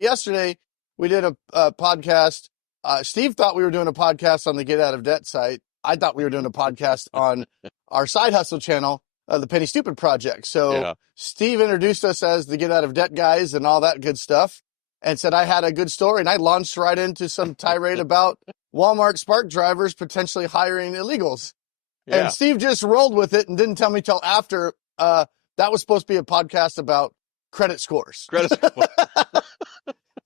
yesterday we did a podcast. Steve thought we were doing a podcast on the Get Out of Debt site. I thought we were doing a podcast on our side hustle channel, the Penny Stupid Project. So Yeah. Steve introduced us as the Get Out of Debt guys and all that good stuff, and said I had a good story, and I launched right into some tirade about Walmart Spark drivers potentially hiring illegals. Yeah. And Steve just rolled with it and didn't tell me till after. That was supposed to be a podcast about credit scores. Credit score.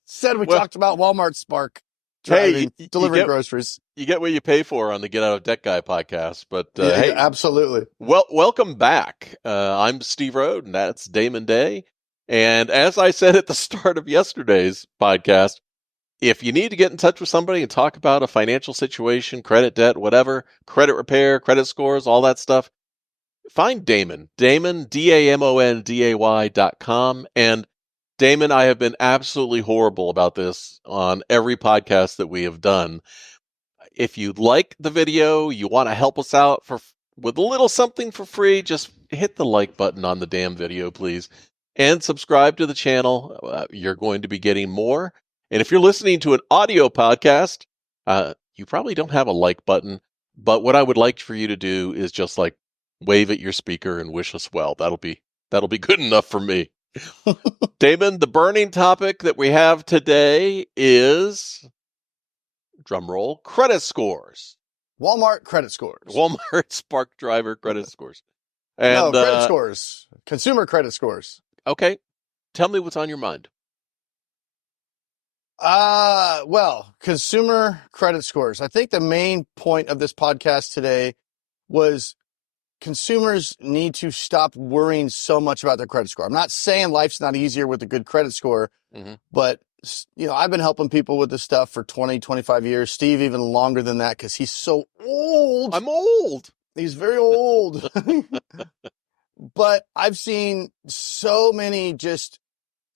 Said we Well, talked about Walmart Spark Hey, driving, you delivering get groceries. you get what you pay for on the Get Out of Debt Guy podcast. But Yeah, hey, absolutely. welcome back. I'm Steve Rode, and that's Damon Day. And as I said at the start of yesterday's podcast, if you need to get in touch with somebody and talk about a financial situation, credit, debt, whatever, credit repair, credit scores, all that stuff, find Damon. Damon, DAMONDAY.com. And Damon, I have been absolutely horrible about this on every podcast that we have done. If you like the video, you want to help us out with a little something for free, just hit the like button on the damn video, please. And subscribe to the channel. You're going to be getting more. And if you're listening to an audio podcast, you probably don't have a like button. But what I would like for you to do is just like wave at your speaker and wish us well. That'll be good enough for me. Damon, the burning topic that we have today is, drumroll, credit scores. Walmart credit scores. Walmart Spark driver credit scores. No, And credit scores. Consumer credit scores. okay, tell me what's on your mind. Well, consumer credit scores. I think the main point of this podcast today was consumers need to stop worrying so much about their credit score. I'm not saying life's not easier with a good credit score, but I've been helping people with this stuff for 20, 25 years. Steve, even longer than that, because he's so old. I'm old. He's very old. But I've seen so many just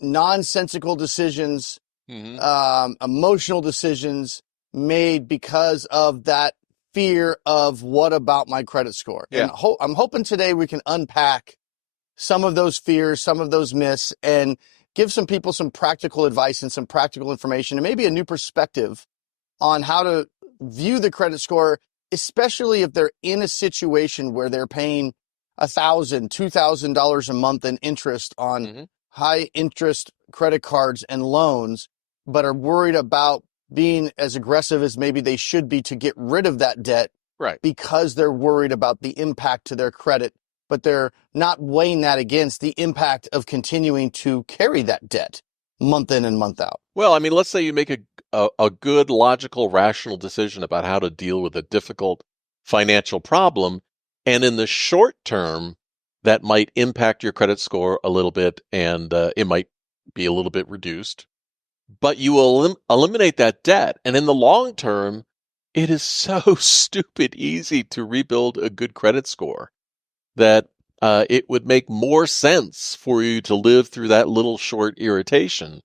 nonsensical decisions, emotional decisions made because of that fear of what about my credit score. Yeah. And I'm hoping today we can unpack some of those fears, some of those myths, and give some people some practical advice and some practical information and maybe a new perspective on how to view the credit score, especially if they're in a situation where they're paying $1,000, $2,000 a month in interest on high interest credit cards and loans, but are worried about being as aggressive as maybe they should be to get rid of that debt, Right. because they're worried about the impact to their credit, but they're not weighing that against the impact of continuing to carry that debt month in and month out. Well, I mean, let's say you make a good, logical, rational decision about how to deal with a difficult financial problem. And in the short term, that might impact your credit score a little bit, and it might be a little bit reduced. But you will eliminate that debt. And in the long term, it is so stupid easy to rebuild a good credit score that it would make more sense for you to live through that little short irritation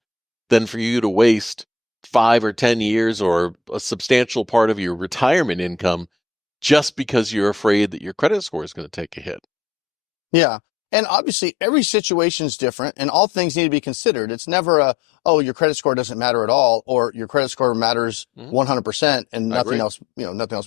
than for you to waste 5 or 10 years or a substantial part of your retirement income just because you're afraid that your credit score is going to take a hit. Yeah. And obviously every situation is different and all things need to be considered. It's never your credit score doesn't matter at all, or your credit score matters 100% and nothing else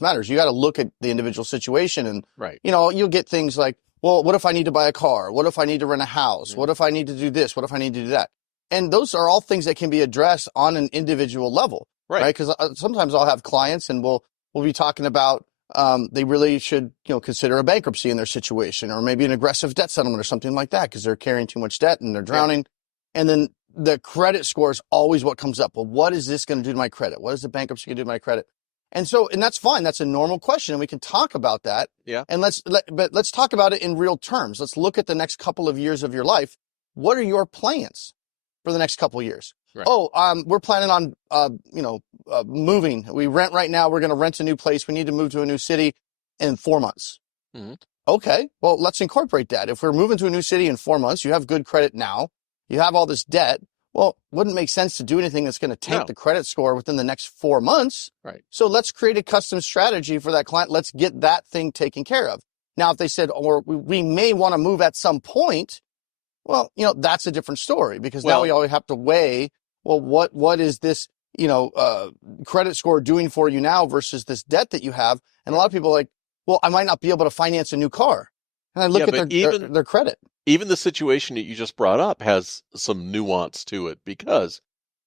matters. You got to look at the individual situation and, you'll get things like, well, what if I need to buy a car? What if I need to rent a house? What if I need to do this? What if I need to do that? And those are all things that can be addressed on an individual level, right? Because sometimes I'll have clients and we'll be talking about, they really should, consider a bankruptcy in their situation, or maybe an aggressive debt settlement or something like that, because they're carrying too much debt and they're drowning. Yeah. And then the credit score is always what comes up. Well, what is this going to do to my credit? What is the bankruptcy going to do to my credit? And that's fine. That's a normal question, and we can talk about that. Yeah. And let's talk about it in real terms. Let's look at the next couple of years of your life. What are your plans for the next couple of years? Right. We're planning on, moving. We rent right now. We're going to rent a new place. We need to move to a new city in 4 months. Okay, well, let's incorporate that. If we're moving to a new city in 4 months, you have good credit now, you have all this debt. Well, wouldn't make sense to do anything that's going to tank the credit score within the next 4 months. Right. So let's create a custom strategy for that client. Let's get that thing taken care of. Now, if they said, or we may want to move at some point, well, that's a different story, because now we always have to weigh well, what is this, credit score doing for you now versus this debt that you have? And a lot of people are like, well, I might not be able to finance a new car. And I look at their credit. Even the situation that you just brought up has some nuance to it, because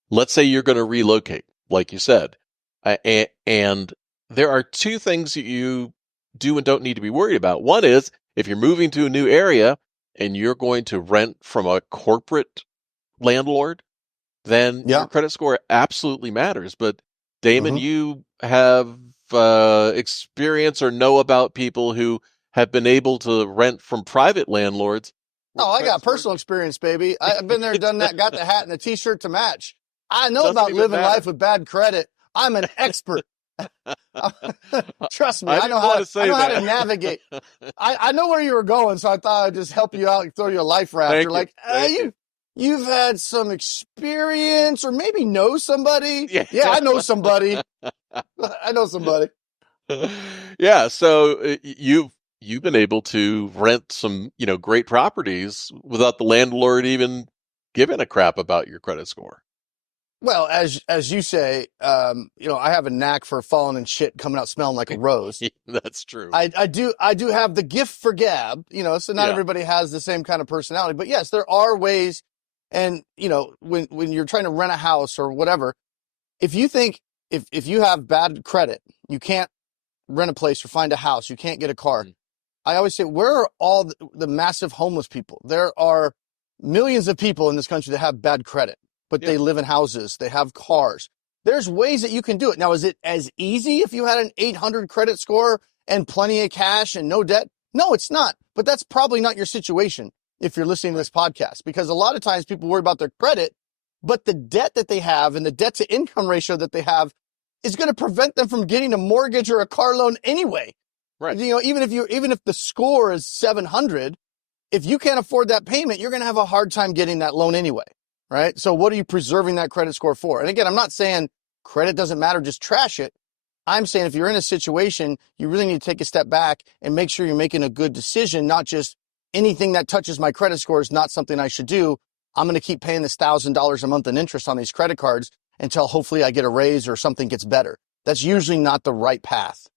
let's say you're going to relocate, like you said, and there are two things that you do and don't need to be worried about. One is if you're moving to a new area and you're going to rent from a corporate landlord, then your credit score absolutely matters. But Damon, you have experience or know about people who have been able to rent from private landlords. Oh, I got personal experience, baby. I've been there, done that, got the hat and the t-shirt to match. I know about living life with bad credit. I'm an expert. Trust me, I know how to navigate. I know where you were going, so I thought I'd just help you out and throw you a life raft. You're like, you've had some experience, or maybe know somebody. Yeah, I know somebody. I know somebody. Yeah, so you've been able to rent some, great properties without the landlord even giving a crap about your credit score. Well, as you say, I have a knack for falling in shit, coming out smelling like a rose. That's true. I do have the gift for gab, so not everybody has the same kind of personality. But yes, there are ways. And, when you're trying to rent a house or whatever, if you think if you have bad credit, you can't rent a place or find a house, you can't get a car. I always say, where are all the massive homeless people? There are millions of people in this country that have bad credit, but they live in houses, they have cars. There's ways that you can do it. Now, is it as easy if you had an 800 credit score and plenty of cash and no debt? No, it's not. But that's probably not your situation if you're listening to this podcast, because a lot of times people worry about their credit, but the debt that they have and the debt to income ratio that they have is going to prevent them from getting a mortgage or a car loan anyway. Right. Even if the score is 700, if you can't afford that payment, you're going to have a hard time getting that loan anyway. Right. So what are you preserving that credit score for? And again, I'm not saying credit doesn't matter, just trash it. I'm saying if you're in a situation, you really need to take a step back and make sure you're making a good decision, not just anything that touches my credit score is not something I should do. I'm going to keep paying this $1,000 a month in interest on these credit cards until hopefully I get a raise or something gets better. That's usually not the right path.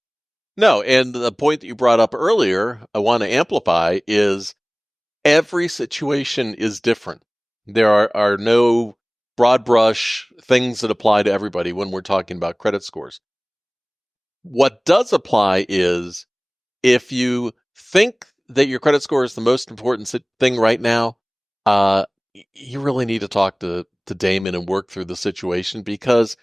No, and the point that you brought up earlier, I want to amplify, is every situation is different. There are no broad brush things that apply to everybody when we're talking about credit scores. What does apply is if you think that your credit score is the most important thing right now, you really need to talk to Damon and work through the situation, because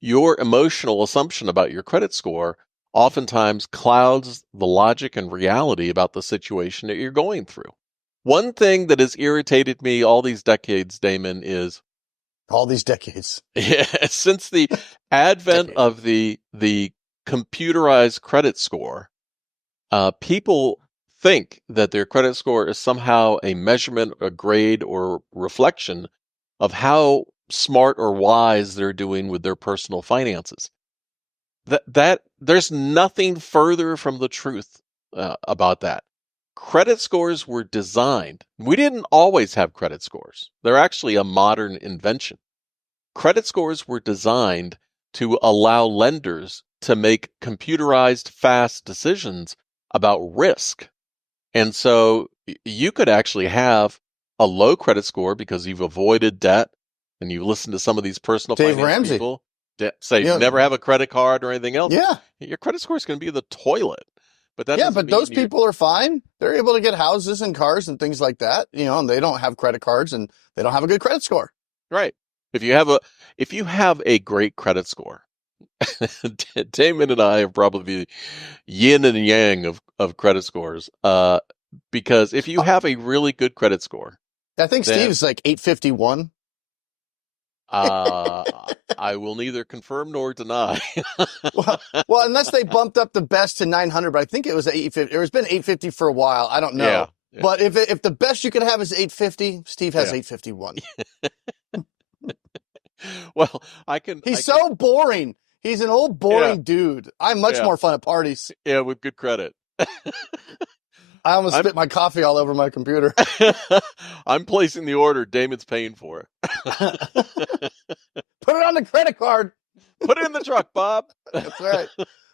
your emotional assumption about your credit score oftentimes clouds the logic and reality about the situation that you're going through. One thing that has irritated me all these decades, Damon, is all these decades. Since the advent of the computerized credit score, people think that their credit score is somehow a measurement, a grade, or reflection of how smart or wise they're doing with their personal finances. That there's nothing further from the truth about that. Credit scores were designed. We didn't always have credit scores. They're actually a modern invention. Credit scores were designed to allow lenders to make computerized, fast decisions about risk. And so you could actually have a low credit score because you've avoided debt, and you listen to some of these personal finance people say never have a credit card or anything else. Yeah. Your credit score is going to be the toilet. But but those people are fine. They're able to get houses and cars and things like that, and they don't have credit cards and they don't have a good credit score. Right. If you have a great credit score, Damon and I are probably yin and yang of credit scores. Because if you have a really good credent score, I think Steve's like 851. I will neither confirm nor deny. well, unless they bumped up the best to 900, but I think it was 850. It's been 850 for a while. I don't know. Yeah. But if the best you can have is 850, Steve has 851. Well, He's so boring. He's an old boring dude. I'm much more fun at parties. Yeah, with good credit. I almost spit my coffee all over my computer. I'm placing the order. Damon's paying for it. Put it on the credit card. Put it in the truck, Bob. That's right.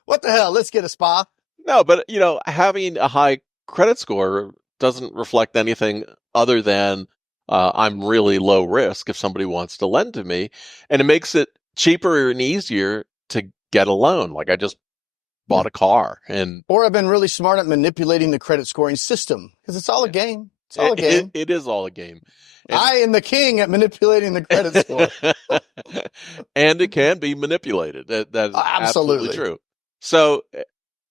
What the hell? Let's get a spa. No, but having a high credit score doesn't reflect anything other than I'm really low risk if somebody wants to lend to me, and it makes it cheaper and easier to get a loan. Like I just bought a car, or I've been really smart at manipulating the credit scoring system because it's all a game. It's all a game. It is all a game. And I am the king at manipulating the credit score. And it can be manipulated. That is absolutely true. So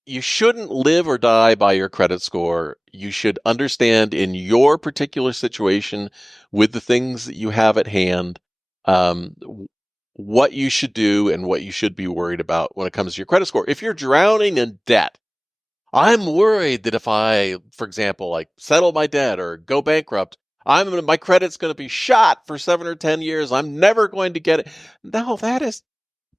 you shouldn't live or die by your credit score. You should understand in your particular situation with the things that you have at hand, what you should do and what you should be worried about when it comes to your credit score. If you're drowning in debt, I'm worried that if I, for example, like settle my debt or go bankrupt, my credit's going to be shot for 7 or 10 years. I'm never going to get it. No, that is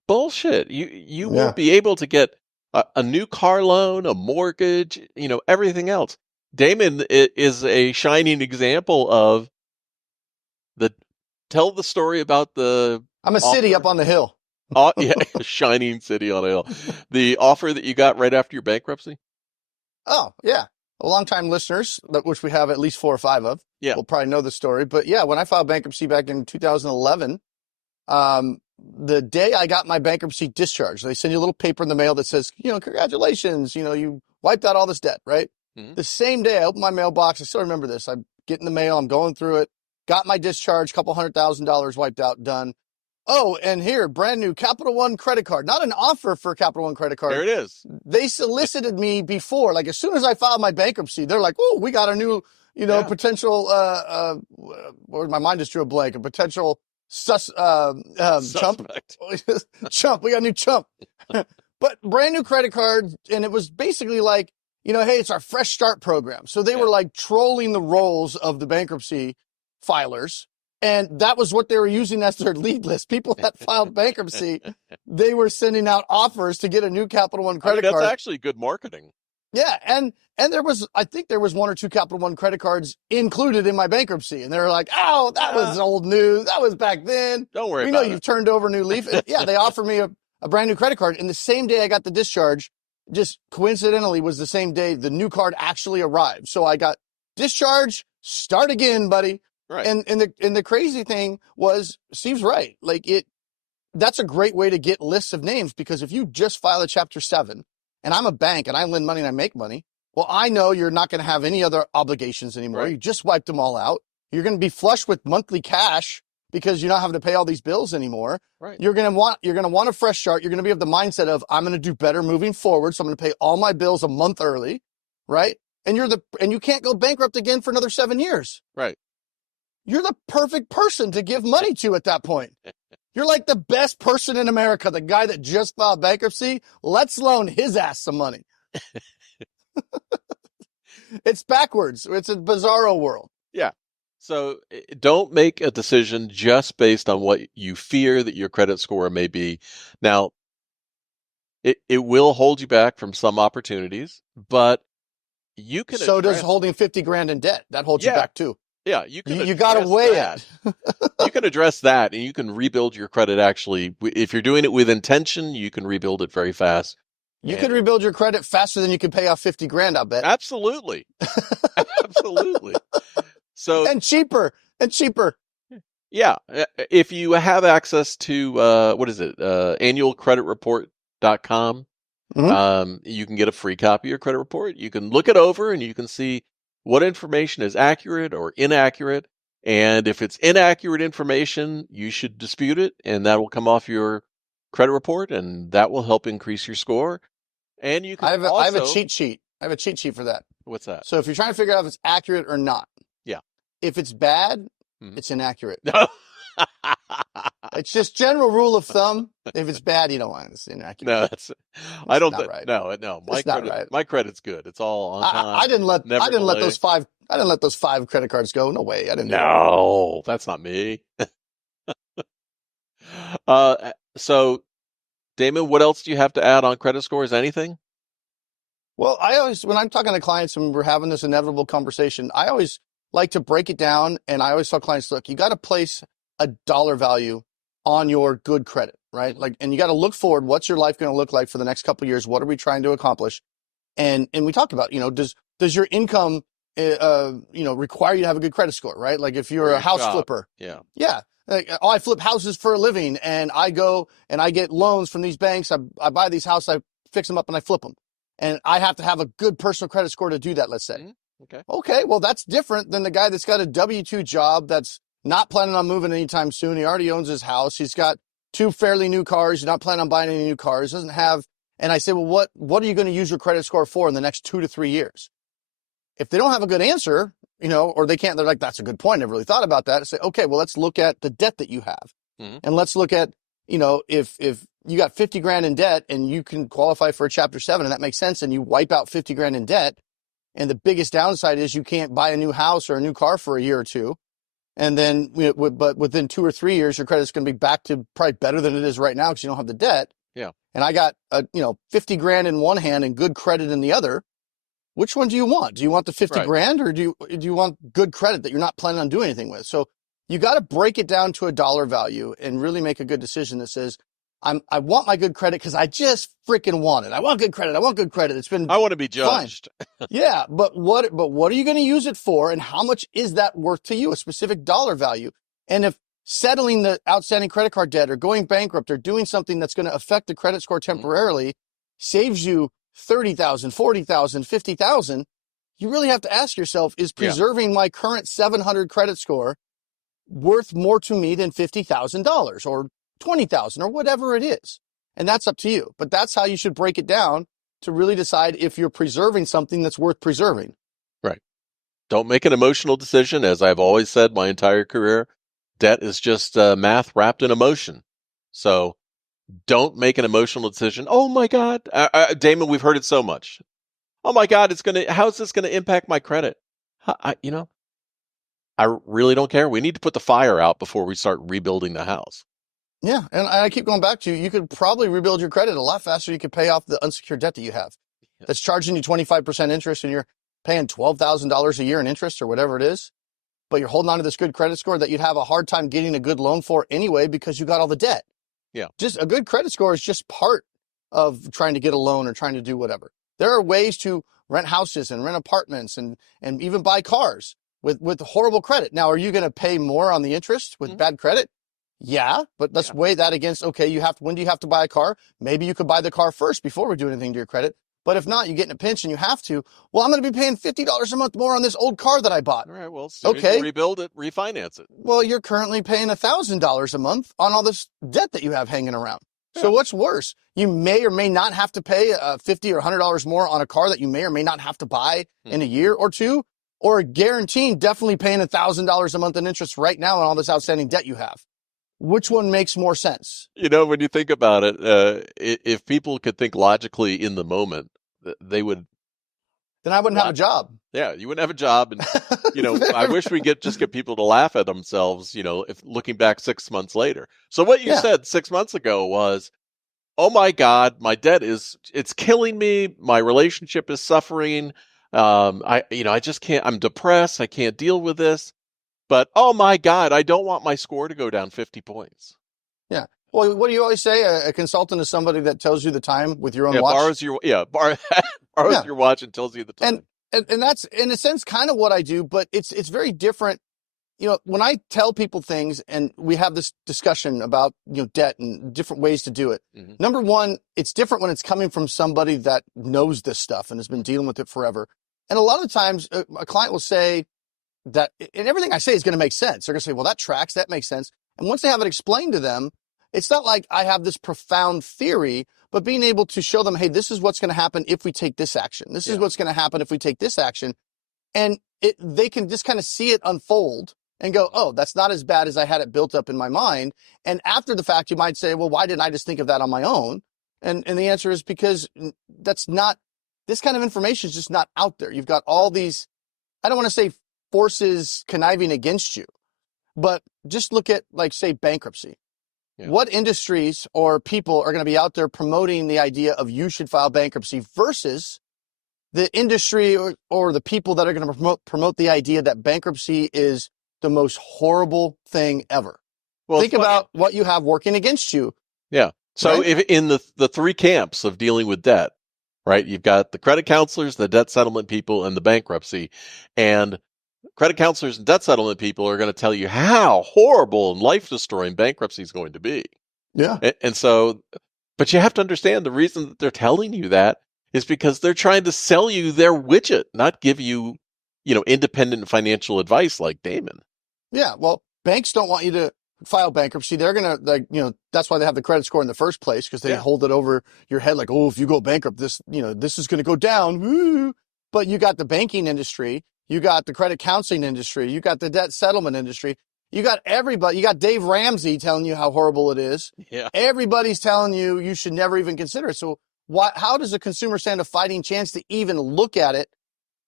bullshit. You will be able to get a new car loan, a mortgage, everything else. Damon is a shining example of tell the story about I'm a city up on the hill. Yeah, shining city on a hill. The offer that you got right after your bankruptcy? Oh, yeah. Long-time listeners, which we have at least 4 or 5 of, will probably know the story. But yeah, when I filed bankruptcy back in 2011, the day I got my bankruptcy discharge, they send you a little paper in the mail that says, congratulations, you wiped out all this debt, right? Mm-hmm. The same day I opened my mailbox, I still remember this. I get in the mail, I'm going through it, got my discharge, couple $100,000 wiped out, done. Oh, and here, brand new Capital One credit card. Not an offer for a Capital One credit card. There it is. They solicited me before. Like, as soon as I filed my bankruptcy, they're like, oh, we got a new, potential, or my mind just drew a blank, a potential chump. Chump. We got a new chump. But brand new credit card. And it was basically like, hey, it's our fresh start program. So they were like trolling the rolls of the bankruptcy filers. And that was what they were using as their lead list. People that filed bankruptcy, they were sending out offers to get a new Capital One credit card. That's actually good marketing. Yeah, and I think there was 1 or 2 Capital One credit cards included in my bankruptcy, and they were like, "Oh, that was old news. That was back then. Don't worry. We know you've turned over a new leaf." And they offered me a brand new credit card, and the same day I got the discharge, just coincidentally, was the same day the new card actually arrived. So I got discharge, start again, buddy. Right. And the crazy thing was, Steve's right. Like that's a great way to get lists of names, because if you just file a Chapter 7 and I'm a bank and I lend money and I make money, well, I know you're not going to have any other obligations anymore. Right. You just wiped them all out. You're going to be flush with monthly cash because you're not having to pay all these bills anymore. Right. You're going to want a fresh start. You're going to be of the mindset of, I'm going to do better moving forward. So I'm going to pay all my bills a month early. Right. And you can't go bankrupt again for another 7 years. Right. You're the perfect person to give money to at that point. You're like the best person in America, the guy that just filed bankruptcy. Let's loan his ass some money. It's backwards. It's a bizarro world. Yeah. So don't make a decision just based on what you fear that your credit score may be. Now, it will hold you back from some opportunities, but you can. So does holding $50,000 in debt. That holds you back too. Yeah, you got to weigh it. You can address that, and you can rebuild your credit. Actually, if you're doing it with intention, you can rebuild it very fast. You can rebuild your credit faster than you can pay off $50,000. I bet. Absolutely, absolutely. So and cheaper. Yeah, if you have access to annualcreditreport.com, you can get a free copy of your credit report. You can look it over, and you can see what information is accurate or inaccurate. And if it's inaccurate information, you should dispute it, and that will come off your credit report, and that will help increase your score. And you can I have a cheat sheet. I have a cheat sheet for that. What's that? So if you're trying to figure out if it's accurate or not. Yeah. If it's bad, it's inaccurate. It's just general rule of thumb. If it's bad, you don't want it. It's inaccurate. No, I don't think. Right. No. My credit's good. It's all on time. I didn't let those 5 credit cards go. No way. I didn't. No, that's not me. So, Damon, what else do you have to add on credit scores? Anything? Well, when I'm talking to clients and we're having this inevitable conversation, I always like to break it down. And I always tell clients, look, you got to place a dollar value on your good credit, right? Like, and you got to look forward. What's your life going to look like for the next couple of years? What are we trying to accomplish? And we talked about, does your income, require you to have a good credit score, right? Like if you're a house flipper. Yeah. Yeah. Like, oh, I flip houses for a living and I go and I get loans from these banks. I buy these houses, I fix them up and I flip them. And I have to have a good personal credit score to do that, let's say. Okay. Okay. Well, that's different than the guy that's got a W-2 job that's not planning on moving anytime soon. He already owns his house. He's got 2 fairly new cars. He's not planning on buying any new cars. Doesn't have. And I say, well, what are you going to use your credit score for in the next 2 to 3 years? If they don't have a good answer, or they can't, they're like, that's a good point. I never really thought about that. I say, okay, well, let's look at the debt that you have. And let's look at, if you got 50 grand in debt and you can qualify for a Chapter 7 and that makes sense and you wipe out 50 grand in debt. And the biggest downside is you can't buy a new house or a new car for a year or two. And then, but within 2 or 3 years, your credit's going to be back to probably better than it is right now because you don't have the debt. Yeah. And I got, 50 grand in one hand and good credit in the other. Which one do you want? Do you want the 50 grand or do you want good credit that you're not planning on doing anything with? So you got to break it down to a dollar value and really make a good decision that says, I want my good credit because I just freaking want it. I want good credit. I want good credit. I want to be judged. Yeah. But what are you going to use it for? And how much is that worth to you? A specific dollar value. And if settling the outstanding credit card debt or going bankrupt or doing something that's going to affect the credit score temporarily saves you 30,000, 40,000, 50,000, you really have to ask yourself, is preserving my current 700 credit score worth more to me than $50,000 or 20,000 or whatever it is? And that's up to you. But that's how you should break it down to really decide if you're preserving something that's worth preserving. Right. Don't make an emotional decision. As I've always said my entire career, debt is just math wrapped in emotion. So don't make an emotional decision. Oh my God, Damon, we've heard it so much. Oh my God, how's this going to impact my credit? I really don't care. We need to put the fire out before we start rebuilding the house. Yeah. And I keep going back to, you could probably rebuild your credit a lot faster. You could pay off the unsecured debt that you have that's charging you 25% interest and you're paying $12,000 a year in interest or whatever it is. But you're holding on to this good credit score that you'd have a hard time getting a good loan for anyway because you got all the debt. Yeah. Just a good credit score is just part of trying to get a loan or trying to do whatever. There are ways to rent houses and rent apartments and even buy cars with horrible credit. Now, are you going to pay more on the interest with bad credit? Yeah, but let's weigh that against, okay, when do you have to buy a car? Maybe you could buy the car first before we do anything to your credit. But if not, you get in a pinch and you have to, well, I'm going to be paying $50 a month more on this old car that I bought. All right, well, so you can rebuild it, refinance it. Well, you're currently paying $1,000 a month on all this debt that you have hanging around. Yeah. So what's worse? You may or may not have to pay $50 or $100 more on a car that you may or may not have to buy in a year or two, or guaranteeing definitely paying $1,000 a month in interest right now on all this outstanding debt you have. Which one makes more sense? When you think about it, if people could think logically in the moment, they would. Then I wouldn't have a job. Yeah, you wouldn't have a job. And, I wish we get people to laugh at themselves, if looking back 6 months later. So what you said 6 months ago was, oh my God, my debt it's killing me. My relationship is suffering. I just can't, I'm depressed. I can't deal with this. But, oh my God, I don't want my score to go down 50 points. Yeah. Well, what do you always say? A consultant is somebody that tells you the time with your own watch. Borrows your watch and tells you the time. And that's, in a sense, kind of what I do, but it's very different. When I tell people things and we have this discussion about, debt and different ways to do it. Mm-hmm. Number one, it's different when it's coming from somebody that knows this stuff and has been dealing with it forever. And a lot of the times a client will say, that, and everything I say is going to make sense. They're going to say, well, that tracks, that makes sense. And once they have it explained to them, it's not like I have this profound theory, but being able to show them, hey, this is what's going to happen if we take this action. This is what's going to happen if we take this action. And they can just kind of see it unfold and go, oh, that's not as bad as I had it built up in my mind. And after the fact, you might say, well, why didn't I just think of that on my own? And the answer is because this kind of information is just not out there. You've got all these, I don't want to say forces conniving against you, but just look at, like, say, bankruptcy. Yeah. What industries or people are going to be out there promoting the idea of you should file bankruptcy versus the industry or the people that are going to promote the idea that bankruptcy is the most horrible thing ever. Well, think about what you have working against you. Yeah. So if in the three camps of dealing with debt, right, you've got the credit counselors, the debt settlement people, and the bankruptcy. And credit counselors and debt settlement people are going to tell you how horrible and life-destroying bankruptcy is going to be. Yeah. And so, but you have to understand the reason that they're telling you that is because they're trying to sell you their widget, not give you, independent financial advice like Damon. Yeah. Well, banks don't want you to file bankruptcy. They're going to, that's why they have the credit score in the first place, because they hold it over your head like, oh, if you go bankrupt, this is going to go down. Woo. But you got the banking industry, you got the credit counseling industry, you got the debt settlement industry, you got everybody. You got Dave Ramsey telling you how horrible it is. Yeah. Everybody's telling you should never even consider it. So how does a consumer stand a fighting chance to even look at it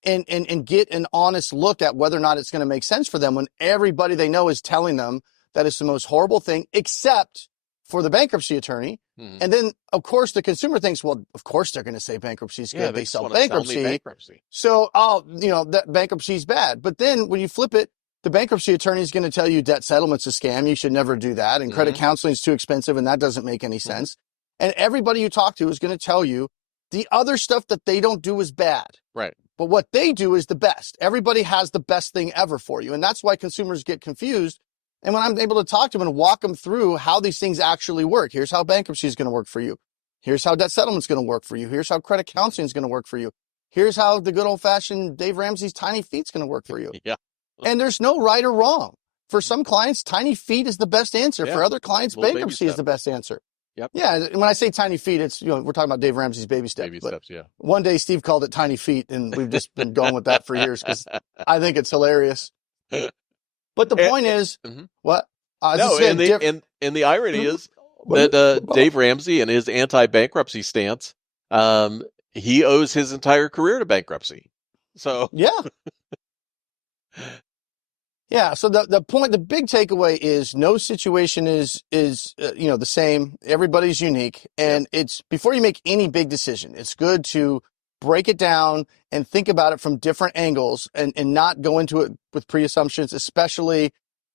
and get an honest look at whether or not it's going to make sense for them when everybody they know is telling them that it's the most horrible thing, except for the bankruptcy attorney. Mm-hmm. And then, of course, the consumer thinks, well, of course they're going to say bankruptcy is good. Yeah, they sell bankruptcy. So, that bankruptcy is bad. But then when you flip it, the bankruptcy attorney is going to tell you debt settlement's a scam. You should never do that. And credit counseling is too expensive, and that doesn't make any sense. And everybody you talk to is going to tell you the other stuff that they don't do is bad. Right. But what they do is the best. Everybody has the best thing ever for you. And that's why consumers get confused. And when I'm able to talk to them and walk them through how these things actually work, here's how bankruptcy is going to work for you. Here's how debt settlement is going to work for you. Here's how credit counseling is going to work for you. Here's how the good old-fashioned Dave Ramsey's tiny feet is going to work for you. Yeah. And there's no right or wrong. For some clients, tiny feet is the best answer. Yeah. For other clients, bankruptcy is the best answer. Yep. Yeah. And when I say tiny feet, it's, we're talking about Dave Ramsey's baby steps. Baby steps, yeah. One day Steve called it tiny feet, and we've just been going with that for years because I think it's hilarious. But the point is, what? No, and the irony is that Dave Ramsey and his anti-bankruptcy stance, he owes his entire career to bankruptcy. So yeah. Yeah. So the big takeaway is no situation is the same. Everybody's unique, and it's before you make any big decision, it's good to break it down and think about it from different angles, and not go into it with pre-assumptions, especially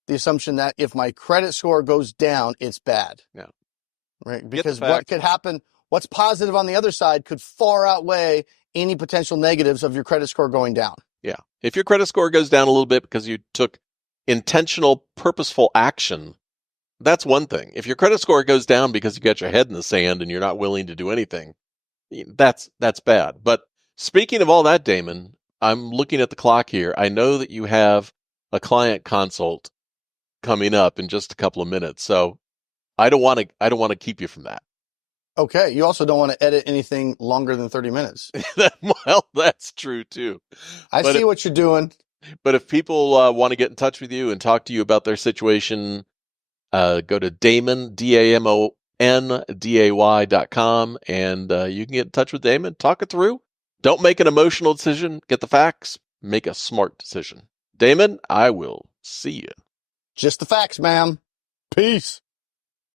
the assumption that if my credit score goes down, it's bad. Yeah. Right. Because what could happen, what's positive on the other side could far outweigh any potential negatives of your credit score going down. Yeah. If your credit score goes down a little bit because you took intentional, purposeful action, that's one thing. If your credit score goes down because you got your head in the sand and you're not willing to do anything, that's bad. But speaking of all that, Damon, I'm looking at the clock here. I know that you have a client consult coming up in just a couple of minutes, so I don't want to keep you from that. Okay. You also don't want to edit anything longer than 30 minutes. Well, that's true too. I see what you're doing. But if people want to get in touch with you and talk to you about their situation, go to Damon, DAMONDAY.com, and you can get in touch with Damon, talk it through. Don't make an emotional decision. Get the facts. Make a smart decision. Damon, I will see you. Just the facts, ma'am. Peace.